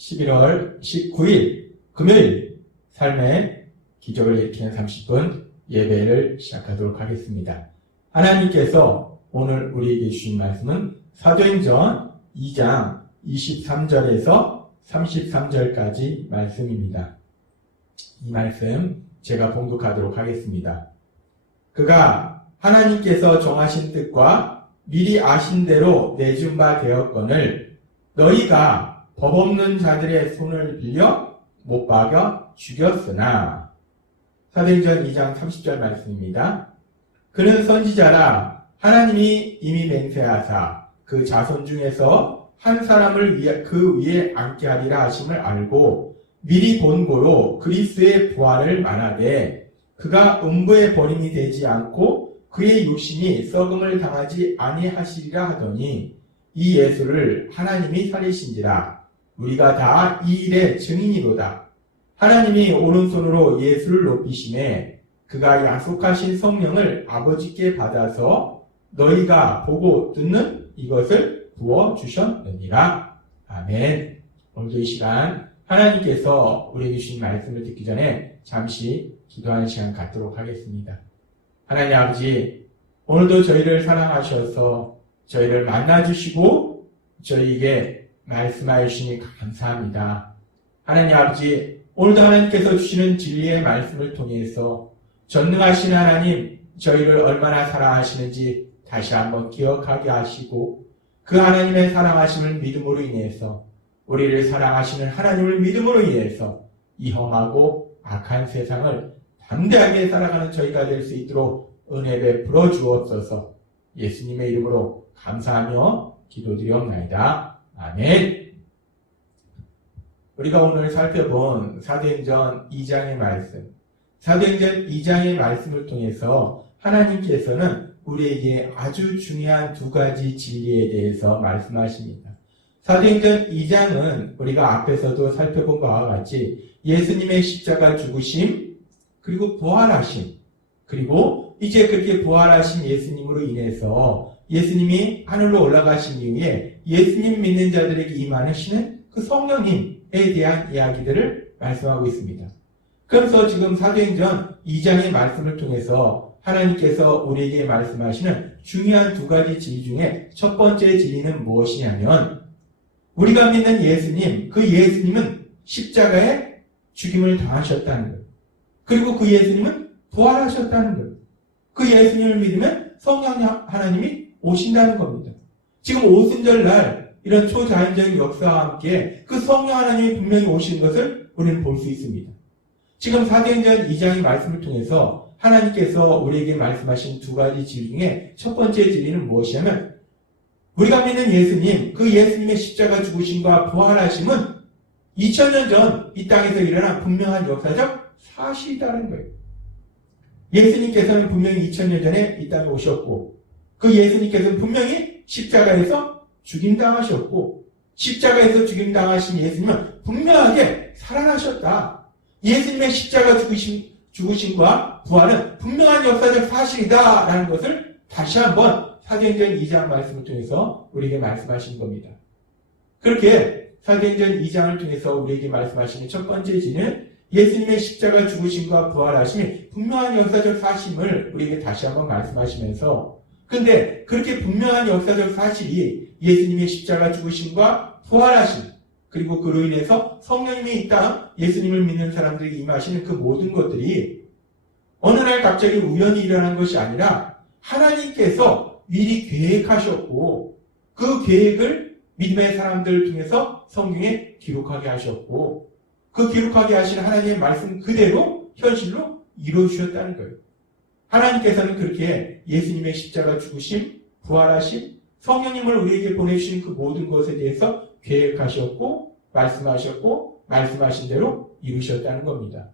11월 19일 금요일 삶의 기적을 일으키는 30분 예배를 시작하도록 하겠습니다. 하나님께서 오늘 우리에게 주신 말씀은 사도행전 2장 23절에서 33절까지 말씀입니다. 이 말씀 제가 봉독하도록 하겠습니다. 그가 하나님께서 정하신 뜻과 미리 아신 대로 내준 바 되었거늘 너희가 법 없는 자들의 손을 빌려 못 박여 죽였으나. 사도행전 2장 30절 말씀입니다. 그는 선지자라 하나님이 이미 맹세하사 그 자손 중에서 한 사람을 그 위에 앉게 하리라 하심을 알고 미리 본고로 그리스도의 부활을 말하되 그가 음부의 버림이 되지 않고 그의 육신이 썩음을 당하지 아니하시리라 하더니 이 예수를 하나님이 살리신지라. 우리가 다 이 일의 증인이로다. 하나님이 오른손으로 예수를 높이시매 그가 약속하신 성령을 아버지께 받아서 너희가 보고 듣는 이것을 부어주셨느니라. 아멘. 오늘도 이 시간 하나님께서 우리에게 주신 말씀을 듣기 전에 잠시 기도하는 시간 갖도록 하겠습니다. 하나님 아버지, 오늘도 저희를 사랑하셔서 저희를 만나주시고 저희에게 말씀하여 주시니 감사합니다. 하나님 아버지, 오늘도 하나님께서 주시는 진리의 말씀을 통해서 전능하신 하나님, 저희를 얼마나 사랑하시는지 다시 한번 기억하게 하시고 그 하나님의 사랑하심을 믿음으로 인해서 우리를 사랑하시는 하나님을 믿음으로 인해서 이 험하고 악한 세상을 담대하게 살아가는 저희가 될 수 있도록 은혜 베풀어 주옵소서. 예수님의 이름으로 감사하며 기도드리옵나이다. 아멘. 우리가 오늘 살펴본 사도행전 2장의 말씀, 사도행전 2장의 말씀을 통해서 하나님께서는 우리에게 아주 중요한 두 가지 진리에 대해서 말씀하십니다. 사도행전 2장은 우리가 앞에서도 살펴본 바와 같이 예수님의 십자가 죽으심, 그리고 부활하심, 그리고 이제 그렇게 부활하신 예수님으로 인해서 예수님이 하늘로 올라가신 이후에 예수님 믿는 자들에게 임하시는 그 성령님에 대한 이야기들을 말씀하고 있습니다. 그래서 지금 사도행전 2장의 말씀을 통해서 하나님께서 우리에게 말씀하시는 중요한 두 가지 진리 중에 첫 번째 진리는 무엇이냐면 우리가 믿는 예수님, 그 예수님은 십자가에 죽임을 당하셨다는 것. 그리고 그 예수님은 부활하셨다는 것. 그 예수님을 믿으면 성령 하나님이 오신다는 겁니다. 지금 오순절날 이런 초자연적인 역사와 함께 그 성령 하나님이 분명히 오신 것을 우리는 볼 수 있습니다. 지금 사도행전 2장의 말씀을 통해서 하나님께서 우리에게 말씀하신 두 가지 진리 중에 첫 번째 진리는 무엇이냐면 우리가 믿는 예수님, 그 예수님의 십자가 죽으심과 부활하심은 2000년 전 이 땅에서 일어난 분명한 역사적 사실이라는 거예요. 예수님께서는 분명히 2000년 전에 이 땅에 오셨고 그 예수님께서는 분명히 십자가에서 죽임당하셨고 십자가에서 죽임당하신 예수님은 분명하게 살아나셨다. 예수님의 십자가 죽으심과 부활은 분명한 역사적 사실이다 라는 것을 다시 한번 사도행전 2장 말씀을 통해서 우리에게 말씀하신 겁니다. 그렇게 사도행전 2장을 통해서 우리에게 말씀하시는 첫 번째 진리는 예수님의 십자가 죽으심과 부활하심이 분명한 역사적 사실을 우리에게 다시 한번 말씀하시면서 근데 그렇게 분명한 역사적 사실이 예수님의 십자가 죽으심과 부활하심 그리고 그로 인해서 성령님이 이 땅 예수님을 믿는 사람들에게 임하시는 그 모든 것들이 어느 날 갑자기 우연히 일어난 것이 아니라 하나님께서 미리 계획하셨고 그 계획을 믿음의 사람들을 통해서 성경에 기록하게 하셨고 그 기록하게 하신 하나님의 말씀 그대로 현실로 이루어주셨다는 거예요. 하나님께서는 그렇게 예수님의 십자가 죽으심, 부활하심, 성령님을 우리에게 보내주신 그 모든 것에 대해서 계획하셨고 말씀하셨고 말씀하신 대로 이루셨다는 겁니다.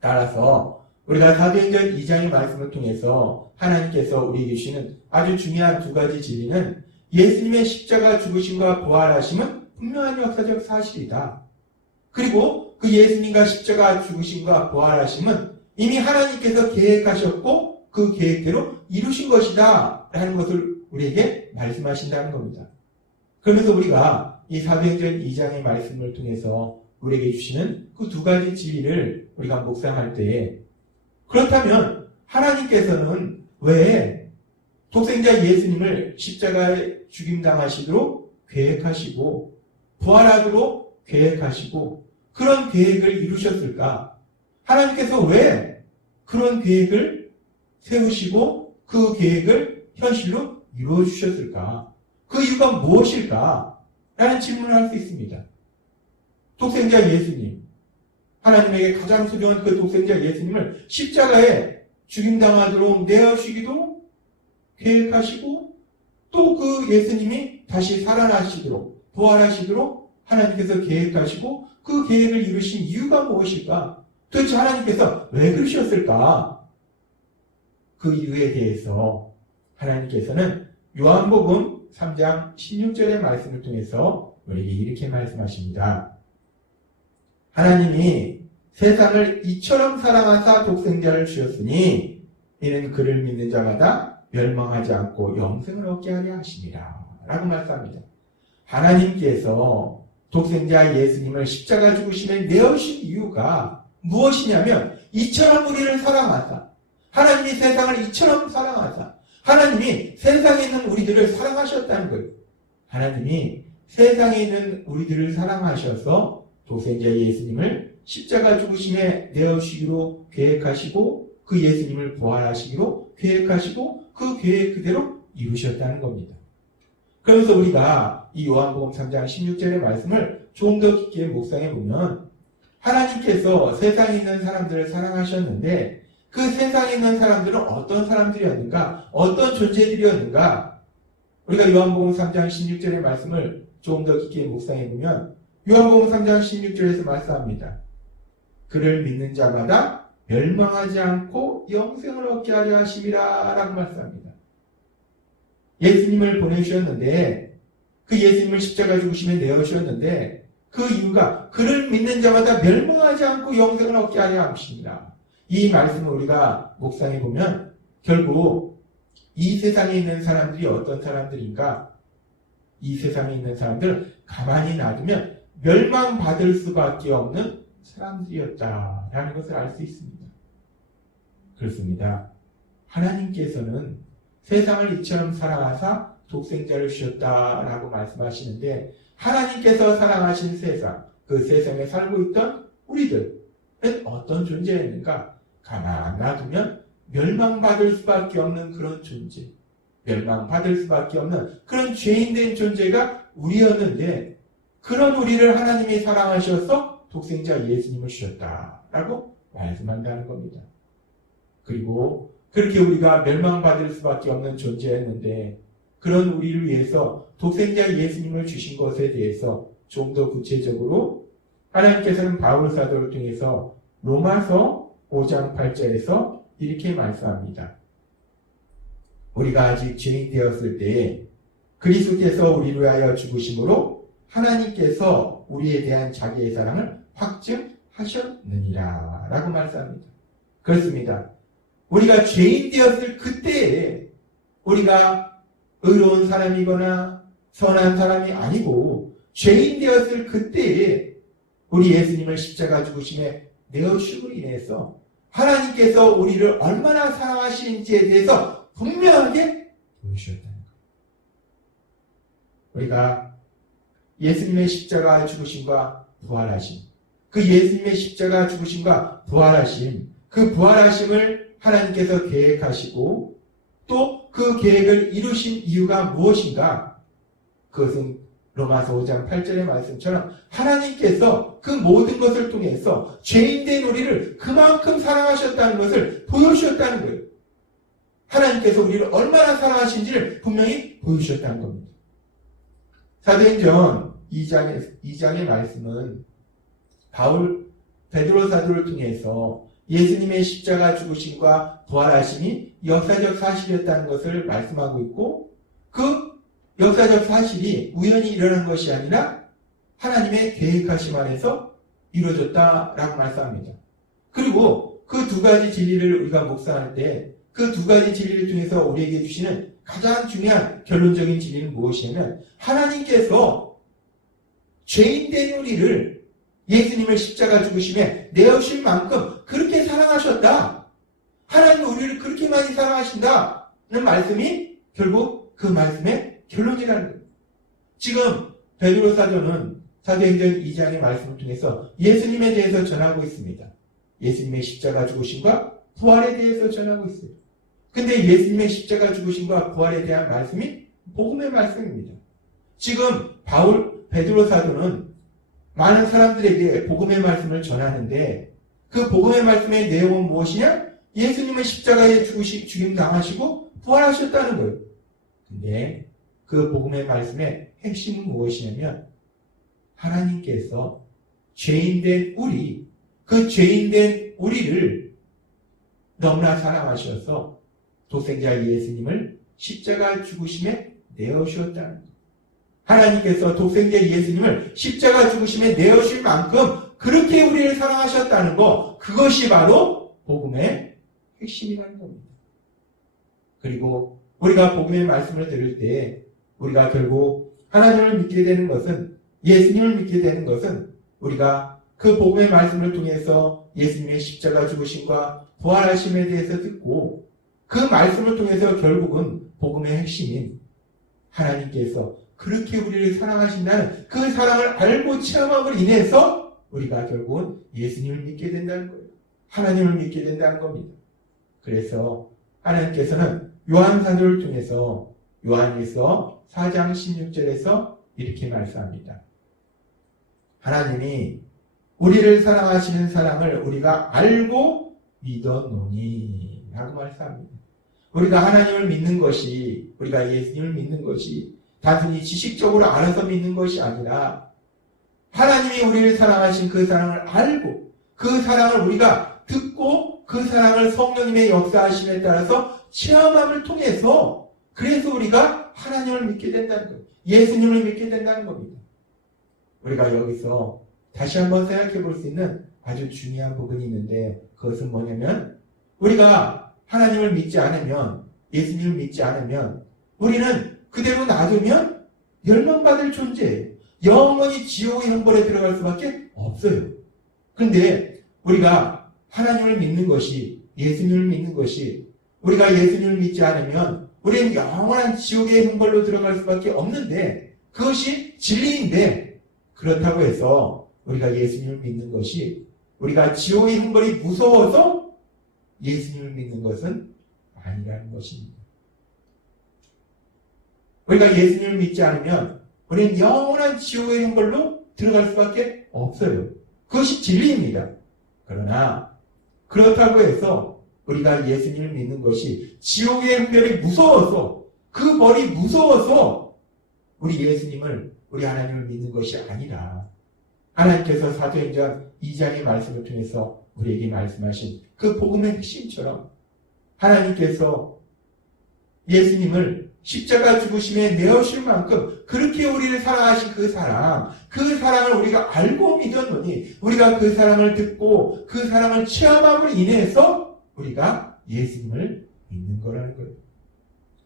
따라서 우리가 사도행전 2장의 말씀을 통해서 하나님께서 우리에게 주시는 아주 중요한 두 가지 진리는 예수님의 십자가 죽으심과 부활하심은 분명한 역사적 사실이다. 그리고 그 예수님과 십자가 죽으심과 부활하심은 이미 하나님께서 계획하셨고 그 계획대로 이루신 것이다 라는 것을 우리에게 말씀하신다는 겁니다. 그러면서 우리가 이 사도행전 2장의 말씀을 통해서 우리에게 주시는 그 두 가지 진리를 우리가 묵상할 때에, 그렇다면 하나님께서는 왜 독생자 예수님을 십자가에 죽임당하시도록 계획하시고 부활하도록 계획하시고 그런 계획을 이루셨을까? 하나님께서 왜 그런 계획을 세우시고 그 계획을 현실로 이루어 주셨을까? 그 이유가 무엇일까? 라는 질문을 할 수 있습니다. 독생자 예수님, 하나님에게 가장 소중한 그 독생자 예수님을 십자가에 죽임당하도록 내어주시기도 계획하시고 또 그 예수님이 다시 살아나시도록 부활하시도록 하나님께서 계획하시고 그 계획을 이루신 이유가 무엇일까? 도대체 하나님께서 왜 그러셨을까? 그 이유에 대해서 하나님께서는 요한복음 3장 16절의 말씀을 통해서 우리에게 이렇게 말씀하십니다. 하나님이 세상을 이처럼 사랑하사 독생자를 주셨으니 이는 그를 믿는 자마다 멸망하지 않고 영생을 얻게 하려 하심이라 라고 말씀합니다. 하나님께서 독생자 예수님을 십자가 죽으심에 내어주신 이유가 무엇이냐면 이처럼 우리를 사랑하사, 하나님이 세상을 이처럼 사랑하사 하나님이 세상에 있는 우리들을 사랑하셨다는 거예요. 하나님이 세상에 있는 우리들을 사랑하셔서 독생자 예수님을 십자가 죽으심에 내어주시기로 계획하시고 그 예수님을 부활하시기로 계획하시고 그 계획 그대로 이루셨다는 겁니다. 그러면서 우리가 이 요한복음 3장 16절의 말씀을 좀 더 깊게 묵상해 보면 하나님께서 세상에 있는 사람들을 사랑하셨는데 그 세상에 있는 사람들은 어떤 사람들이었는가? 어떤 존재들이었는가? 우리가 요한복음 3장 16절의 말씀을 좀 더 깊게 묵상해 보면 요한복음 3장 16절에서 말씀합니다. 그를 믿는 자마다 멸망하지 않고 영생을 얻게 하려 하심이라 라고 말씀합니다. 예수님을 보내주셨는데 그 예수님을 십자가 죽으시면 내어주셨는데 그 이유가 그를 믿는 자마다 멸망하지 않고 영생을 얻게 하려 하십니다. 이 말씀을 우리가 묵상해 보면 결국 이 세상에 있는 사람들이 어떤 사람들인가? 이 세상에 있는 사람들을 가만히 놔두면 멸망받을 수밖에 없는 사람들이었다라는 것을 알 수 있습니다. 그렇습니다. 하나님께서는 세상을 이처럼 사랑하사 독생자를 주셨다라고 말씀하시는데 하나님께서 사랑하신 세상, 그 세상에 살고 있던 우리들은 어떤 존재였는가? 가만 놔두면 멸망받을 수밖에 없는 그런 존재, 멸망받을 수밖에 없는 그런 죄인된 존재가 우리였는데 그런 우리를 하나님이 사랑하셔서 독생자 예수님을 주셨다라고 말씀한다는 겁니다. 그리고 그렇게 우리가 멸망받을 수밖에 없는 존재였는데 그런 우리를 위해서 독생자 예수님을 주신 것에 대해서 좀 더 구체적으로 하나님께서는 바울 사도를 통해서 로마서 5장 8절에서 이렇게 말씀합니다. 우리가 아직 죄인 되었을 때에 그리스도께서 우리를 위하여 죽으심으로 하나님께서 우리에 대한 자기의 사랑을 확증하셨느니라 라고 말씀합니다. 그렇습니다. 우리가 죄인 되었을 그때에 우리가 의로운 사람이거나 선한 사람이 아니고 죄인 되었을 그때에 우리 예수님을 십자가 죽으심에 내어주심으로 인해서 하나님께서 우리를 얼마나 사랑하시는지에 대해서 분명하게 보여주셨다는 거예요. 우리가 예수님의 십자가 죽으심과 부활하심, 그 예수님의 십자가 죽으심과 부활하심, 그 부활하심을 하나님께서 계획하시고 또 그 계획을 이루신 이유가 무엇인가? 그것은 로마서 5장 8절의 말씀처럼 하나님께서 그 모든 것을 통해서 죄인된 우리를 그만큼 사랑하셨다는 것을 보여주셨다는 거예요. 하나님께서 우리를 얼마나 사랑하신지를 분명히 보여주셨다는 겁니다. 사도행전 2장의 말씀은 베드로 사도를 통해서 예수님의 십자가 죽으심과 부활하심이 역사적 사실이었다는 것을 말씀하고 있고 그 역사적 사실이 우연히 일어난 것이 아니라 하나님의 계획하심 안에서 이루어졌다라고 말씀합니다. 그리고 그 두 가지 진리를 우리가 묵상할 때 그 두 가지 진리를 통해서 우리에게 주시는 가장 중요한 결론적인 진리는 무엇이냐면 하나님께서 죄인된 우리를 예수님을 십자가 죽으심에 내어주실 만큼 그렇게 사랑하셨다. 하나님 우리를 그렇게 많이 사랑하신다는 말씀이 결국 그 말씀의 결론이라는 거예요. 지금 베드로 사도는 사도행전 2장의 말씀을 통해서 예수님에 대해서 전하고 있습니다. 예수님의 십자가 죽으심과 부활에 대해서 전하고 있어요. 근데 예수님의 십자가 죽으심과 부활에 대한 말씀이 복음의 말씀입니다. 지금 베드로 사도는 많은 사람들에게 복음의 말씀을 전하는데 그 복음의 말씀의 내용은 무엇이냐? 예수님은 십자가에 죽임 당하시고 부활하셨다는 거예요. 근데 그 복음의 말씀의 핵심은 무엇이냐면 하나님께서 죄인된 그 죄인된 우리를 너무나 사랑하셔서 독생자 예수님을 십자가 죽으심에 내어주셨다는 거예요. 하나님께서 독생자 예수님을 십자가 죽으심에 내어주실 만큼 그렇게 우리를 사랑하셨다는 거, 그것이 바로 복음의 핵심이라는 겁니다. 그리고 우리가 복음의 말씀을 들을 때 우리가 결국 하나님을 믿게 되는 것은, 예수님을 믿게 되는 것은 우리가 그 복음의 말씀을 통해서 예수님의 십자가 죽으심과 부활하심에 대해서 듣고 그 말씀을 통해서 결국은 복음의 핵심인 하나님께서 그렇게 우리를 사랑하신다는 그 사랑을 알고 체험함으로 인해서 우리가 결국은 예수님을 믿게 된다는 거예요. 하나님을 믿게 된다는 겁니다. 그래서 하나님께서는 요한사도를 통해서 요한일서 4장 16절에서 이렇게 말씀합니다. 하나님이 우리를 사랑하시는 사랑을 우리가 알고 믿었노니 라고 말씀합니다. 우리가 하나님을 믿는 것이, 우리가 예수님을 믿는 것이 단순히 지식적으로 알아서 믿는 것이 아니라 하나님이 우리를 사랑하신 그 사랑을 알고 그 사랑을 우리가 듣고 그 사랑을 성령님의 역사하심에 따라서 체험함을 통해서 그래서 우리가 하나님을 믿게 된다는 거예요. 예수님을 믿게 된다는 겁니다. 우리가 여기서 다시 한번 생각해 볼 수 있는 아주 중요한 부분이 있는데 그것은 뭐냐면 우리가 하나님을 믿지 않으면, 예수님을 믿지 않으면 우리는 그대로 놔두면 멸망받을 존재예요. 영원히 지옥의 형벌에 들어갈 수밖에 없어요. 그런데 우리가 하나님을 믿는 것이, 예수님을 믿는 것이, 우리가 예수님을 믿지 않으면 우리는 영원한 지옥의 형벌로 들어갈 수밖에 없는데 그것이 진리인데, 그렇다고 해서 우리가 예수님을 믿는 것이 우리가 지옥의 형벌이 무서워서 예수님을 믿는 것은 아니라는 것입니다. 우리가 예수님을 믿지 않으면 우리는 영원한 지옥의 형벌로 들어갈 수밖에 없어요. 그것이 진리입니다. 그러나 그렇다고 해서 우리가 예수님을 믿는 것이 지옥의 형벌이 무서워서, 그 벌이 무서워서 우리 예수님을, 우리 하나님을 믿는 것이 아니라 하나님께서 사도행전 2장의 말씀을 통해서 우리에게 말씀하신 그 복음의 핵심처럼 하나님께서 예수님을 십자가 죽으심에 내어주실 만큼 그렇게 우리를 사랑하신 그 사랑을 우리가 알고 믿었노니 우리가 그 사랑을 듣고 그 사랑을 체험함으로 인해서 우리가 예수님을 믿는 거라는 거예요.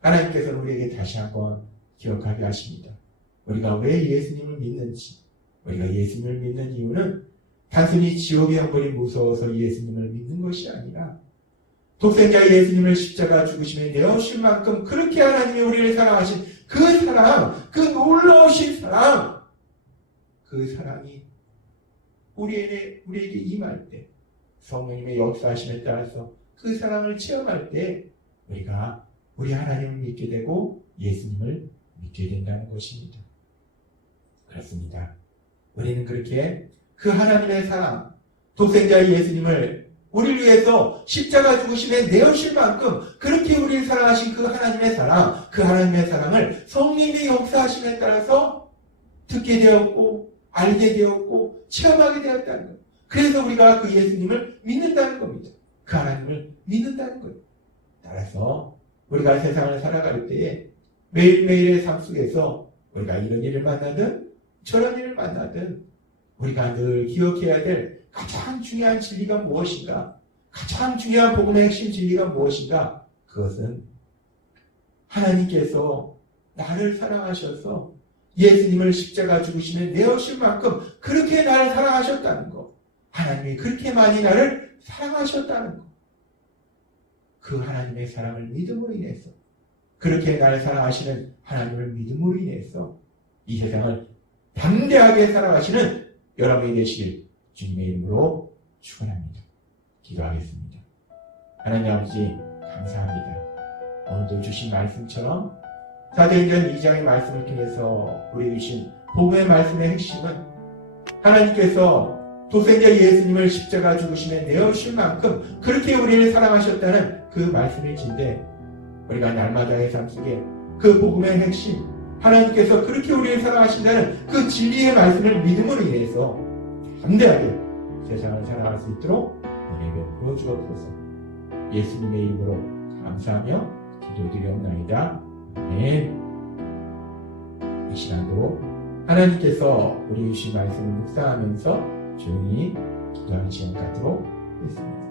하나님께서는 우리에게 다시 한번 기억하게 하십니다. 우리가 왜 예수님을 믿는지, 우리가 예수님을 믿는 이유는 단순히 지옥의 형벌이 무서워서 예수님을 믿는 것이 아니라 독생자 예수님을 십자가 죽으심에 내어주실 만큼 그렇게 하나님이 우리를 사랑하신 그 사랑, 그 놀라우신 사랑, 그 사랑이 우리에게 임할 때, 성령님의 역사하심에 따라서 그 사랑을 체험할 때 우리가 우리 하나님을 믿게 되고 예수님을 믿게 된다는 것입니다. 그렇습니다. 우리는 그렇게 그 하나님의 사랑, 독생자 예수님을 우리를 위해서 십자가 죽으심에 내어주실 만큼 그렇게 우리를 사랑하신 그 하나님의 사랑, 그 하나님의 사랑을 성령의 역사하심에 따라서 듣게 되었고 알게 되었고 체험하게 되었다는 것. 그래서 우리가 그 예수님을 믿는다는 겁니다. 그 하나님을 믿는다는 거예요. 따라서 우리가 세상을 살아갈 때에 매일매일의 삶 속에서 우리가 이런 일을 만나든 저런 일을 만나든 우리가 늘 기억해야 될 가장 중요한 진리가 무엇인가? 가장 중요한 복음의 핵심 진리가 무엇인가? 그것은 하나님께서 나를 사랑하셔서 예수님을 십자가 죽으시면 내어주실 만큼 그렇게 나를 사랑하셨다는 것. 하나님이 그렇게 많이 나를 사랑하셨다는 것. 그 하나님의 사랑을 믿음으로 인해서, 그렇게 나를 사랑하시는 하나님을 믿음으로 인해서 이 세상을 담대하게 살아가시는 여러분이 되시길 주님의 이름으로 축원합니다. 기도하겠습니다. 하나님 아버지 감사합니다. 오늘도 주신 말씀처럼 사도행전 2장의 말씀을 통해서 우리 주신 복음의 말씀의 핵심은 하나님께서 독생자 예수님을 십자가 죽으심에 내어주실 만큼 그렇게 우리를 사랑하셨다는 그 말씀일진데, 우리가 날마다의 삶 속에 그 복음의 핵심, 하나님께서 그렇게 우리를 사랑하신다는 그 진리의 말씀을 믿음으로 인해서 담대하게 세상을 살아갈 수 있도록 은혜 베풀어 주옵소서. 예수님의 이름으로 감사하며 기도드리옵나이다. 아멘. 이 시간도 하나님께서 우리 주신 말씀을 묵상하면서 조용히 기도하는 시간 갖도록 하겠습니다.